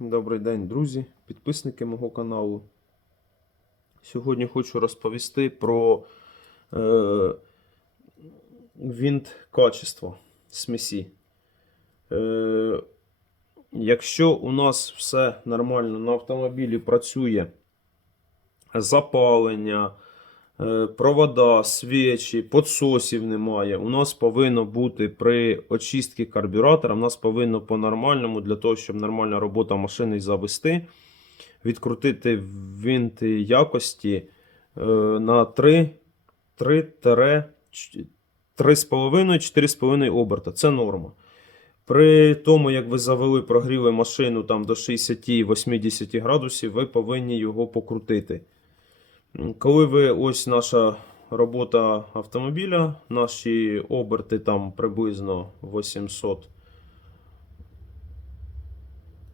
Добрий день, друзі, підписники мого каналу. Сьогодні хочу розповісти про е, винт качества смісі. Е, якщо у нас все нормально на автомобілі працює запалення, провода, свічі, подсосів немає. У нас повинно бути при очистці карбюратора, у нас повинно по-нормальному, для того, щоб нормальна робота машини завести, відкрутити винти якості е, на 3, 3-3,5-4,5 оберта. Це норма. При тому, як ви завели, прогріли машину там до 60-80 градусів, ви повинні його покрутити. Коли ви ось наша робота автомобіля, наші оберти там приблизно 800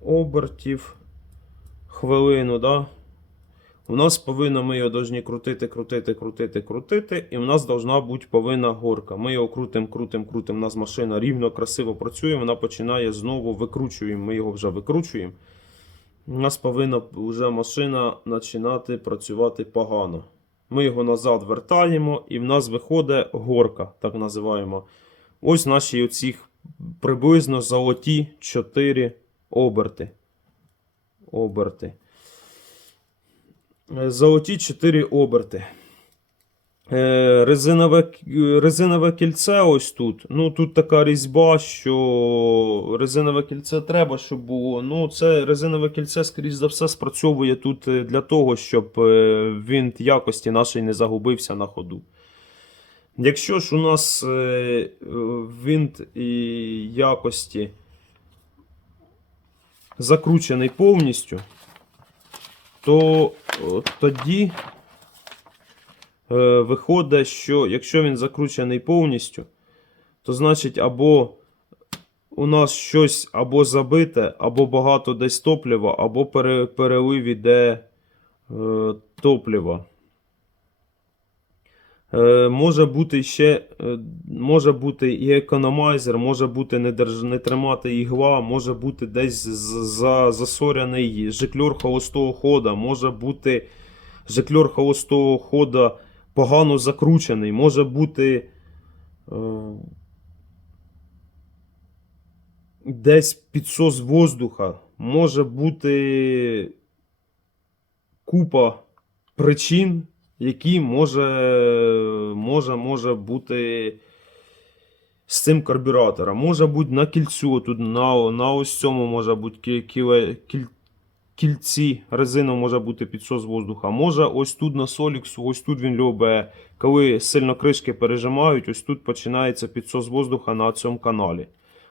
обертів хвилину, да? У нас повинно, ми його повинні крутити, крутити, крутити, крутити, і в нас должна бути повинна горка. Ми його крутимо, крутимо, крутимо. У нас машина рівно, красиво працює, вона починає знову викручуємо. Ми його вже викручуємо. У нас повинна вже машина починати працювати погано. Ми його назад вертаємо, і в нас виходить горка, так називаємо. Ось наші оці приблизно золоті 4 оберти. Оберти. Е, Золоті 4 оберти. Е, Резинове, резинове кільце ось тут. Ну, тут така різьба, що резинове кільце треба, щоб було. Ну, це резинове кільце, скоріш за все, спрацьовує тут е, для того, щоб е, винт якості нашої не загубився на ходу. Якщо ж у нас винт і якості закручений повністю, то тоді виходить, що якщо він закручений повністю, то значить або у нас щось або забите, або багато десь топлива, або перелив іде е, топлива. Е, може бути ще е, може бути і економайзер, може бути не, держ, не тримати ігла, може бути десь за, засоряний жикльор холостого хода, може бути жикльор холостого хода погано закручений, може бути е, десь підсос воздуха, може бути купа причин, які може, може, може бути з цим карбюратором. Може бути на кільцю, тут на, на ось цьому може бути кі- кіле- кіль, кільці резину може бути підсос воздуха. Може ось тут на Соліксу, ось тут він любить, коли сильно кришки пережимають, ось тут починається підсос воздуха на цьому каналі.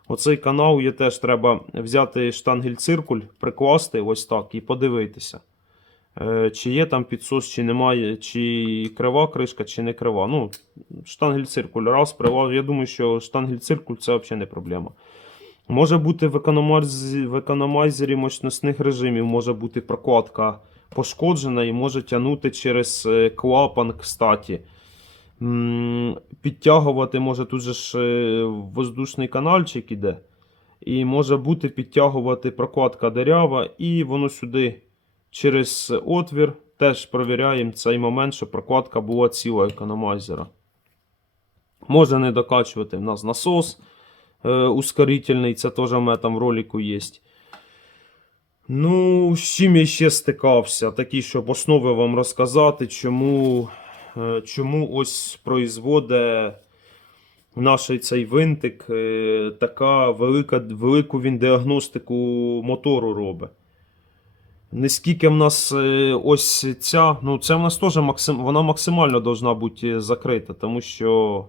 Оцей канал є теж треба взяти штангель-циркуль, прикласти ось так і подивитися. Е, Чи є там підсос, чи немає, чи крива кришка, чи не крива. Ну, штангель-циркуль раз прилав. Я думаю, що штангель-циркуль це взагалі не проблема. Може бути в економайзері, в економайзері мощностних режимів, може бути прокладка пошкоджена і може тягнути через е, клапан, кстати. Підтягувати може тут же ж е, воздушний канальчик іде. І може бути підтягувати прокладка дерева, і воно сюди через отвір теж провіряємо цей момент, щоб прокладка була ціла економайзера. Може не докачувати в нас насос ускорительний, це теж у мене там в ролику є. Ну, з чим я ще стикався, такі, щоб основи вам розказати, чому, е, чому ось производе наш цей винтик е, така велика, велику він діагностику мотору робить. Наскільки в нас е, ось ця, ну це в нас теж максим, вона максимально должна бути закрита, тому що,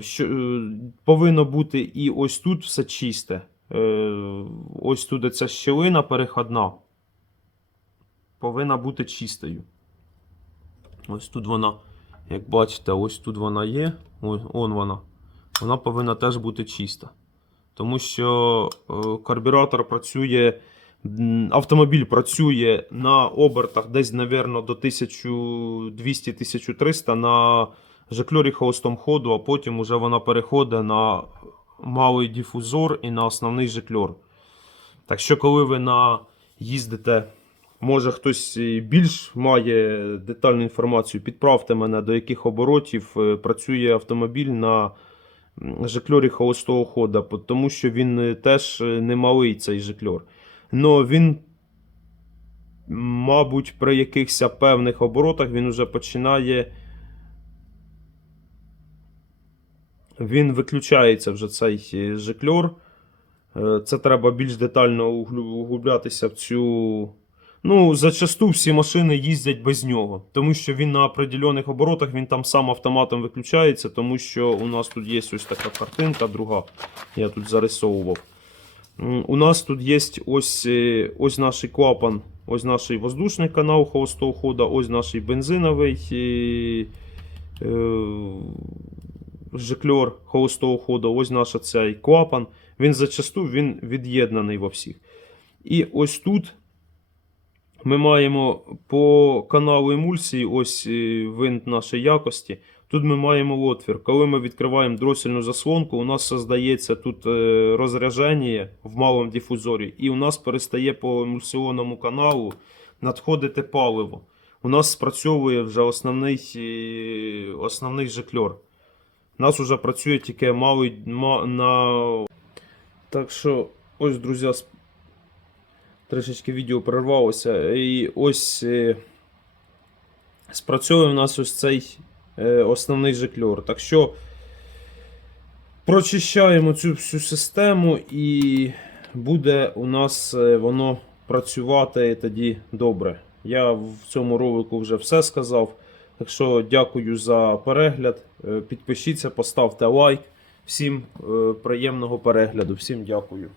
що е, повинно бути і ось тут все чисте. Е, Ось тут ця щілина переходна. Повинна бути чистою. Ось тут вона, як бачите, ось тут вона є. Он вона. Вона повинна теж бути чиста. Тому що е, карбюратор працює. Автомобіль працює на обертах десь, напевно, до 1200-1300 на жикльорі холостом ходу, а потім уже вона переходить на малий дифузор і на основний жикльор. Так що, коли ви на їздите, може хтось більш має детальну інформацію, підправте мене, до яких оборотів е, працює автомобіль на м, жикльорі холостого хода, тому що він е, теж е, не малий цей жикльор. Но він, мабуть, при якихось певних оборотах він вже починає. Він виключається вже цей е, жикльор. Е, Це треба більш детально углублятися в цю. Ну, зачасту всі машини їздять без нього, тому що він на определених оборотах він там сам автоматом виключається, тому що у нас тут є ось така картинка, друга. Я тут зарисовував. У нас тут є ось, е, ось наш клапан, ось наш воздушний канал холостого хода, ось наш бензиновий е, жикльор холостого ходу, ось наш цей клапан. Він зачасту він від'єднаний во всіх. І ось тут ми маємо по каналу емульсії, ось е, винт нашої якості. Тут ми маємо отвір. Коли ми відкриваємо дросельну заслонку, у нас создається тут е, розрядження в малому дифузорі, і у нас перестає по емульсіонному каналу надходити паливо. У нас спрацьовує вже основний, е, основний жикльор. Нас вже працює тільки малий на. Так що, ось, друзі, трішечки відео перервалося. І ось е, спрацьовує у нас ось цей е, основний жикльор. Так що прочищаємо цю всю систему і буде у нас е, воно працювати тоді добре. Я в цьому ролику вже все сказав. Так що дякую за перегляд. Е, Підпишіться, поставте лайк. Всім е, приємного перегляду. Всім дякую.